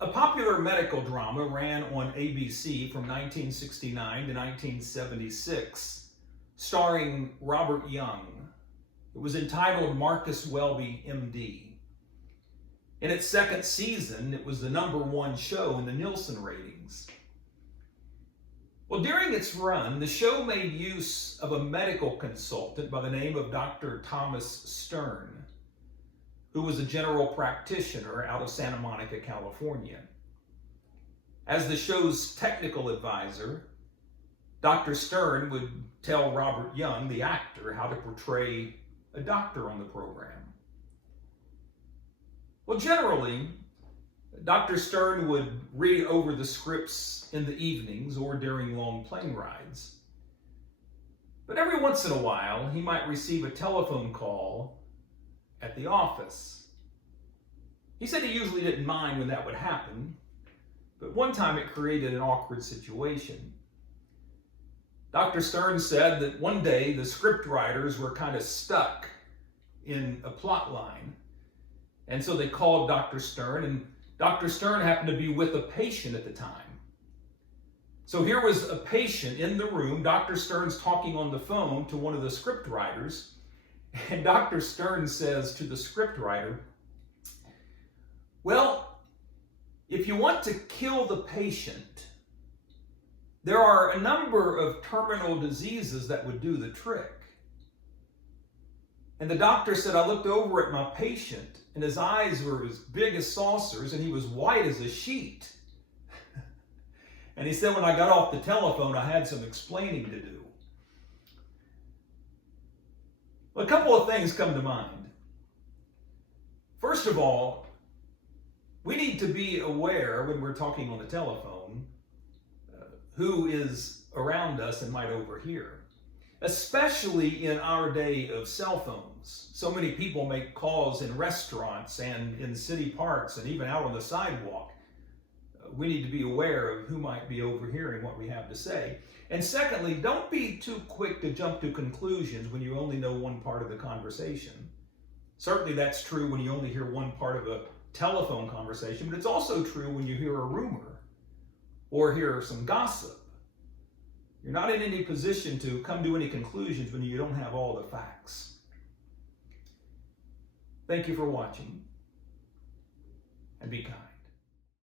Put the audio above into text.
A popular medical drama ran on ABC from 1969 to 1976, starring Robert Young. It was entitled Marcus Welby, MD. In its second season, it was the #1 show in the Nielsen ratings. Well, during its run, the show made use of a medical consultant by the name of Dr. Thomas Stern, who was a general practitioner out of Santa Monica, California. As the show's technical advisor, Dr. Stern would tell Robert Young, the actor, how to portray a doctor on the program. Well, generally, Dr. Stern would read over the scripts in the evenings or during long plane rides. But every once in a while, he might receive a telephone call at the office. He said he usually didn't mind when that would happen, but one time it created an awkward situation. Dr. Stern said that one day the script writers were kind of stuck in a plot line, and so they called Dr. Stern, and Dr. Stern happened to be with a patient at the time. So here was a patient in the room. Dr. Stern's talking on the phone to one of the script writers, and Dr. Stern says to the script writer, "Well, if you want to kill the patient, there are a number of terminal diseases that would do the trick." And the doctor said, "I looked over at my patient, and his eyes were as big as saucers, and he was white as a sheet." And he said, "When I got off the telephone, I had some explaining to do." Well, a couple of things come to mind. First of all, we need to be aware when we're talking on the telephone who is around us and might overhear, especially in our day of cell phones. So many people make calls in restaurants and in city parks and even out on the sidewalk. We need to be aware of who might be overhearing what we have to say. And secondly, don't be too quick to jump to conclusions when you only know one part of the conversation. Certainly that's true when you only hear one part of a telephone conversation, but it's also true when you hear a rumor or hear some gossip. You're not in any position to come to any conclusions when you don't have all the facts. Thank you for watching, and be kind.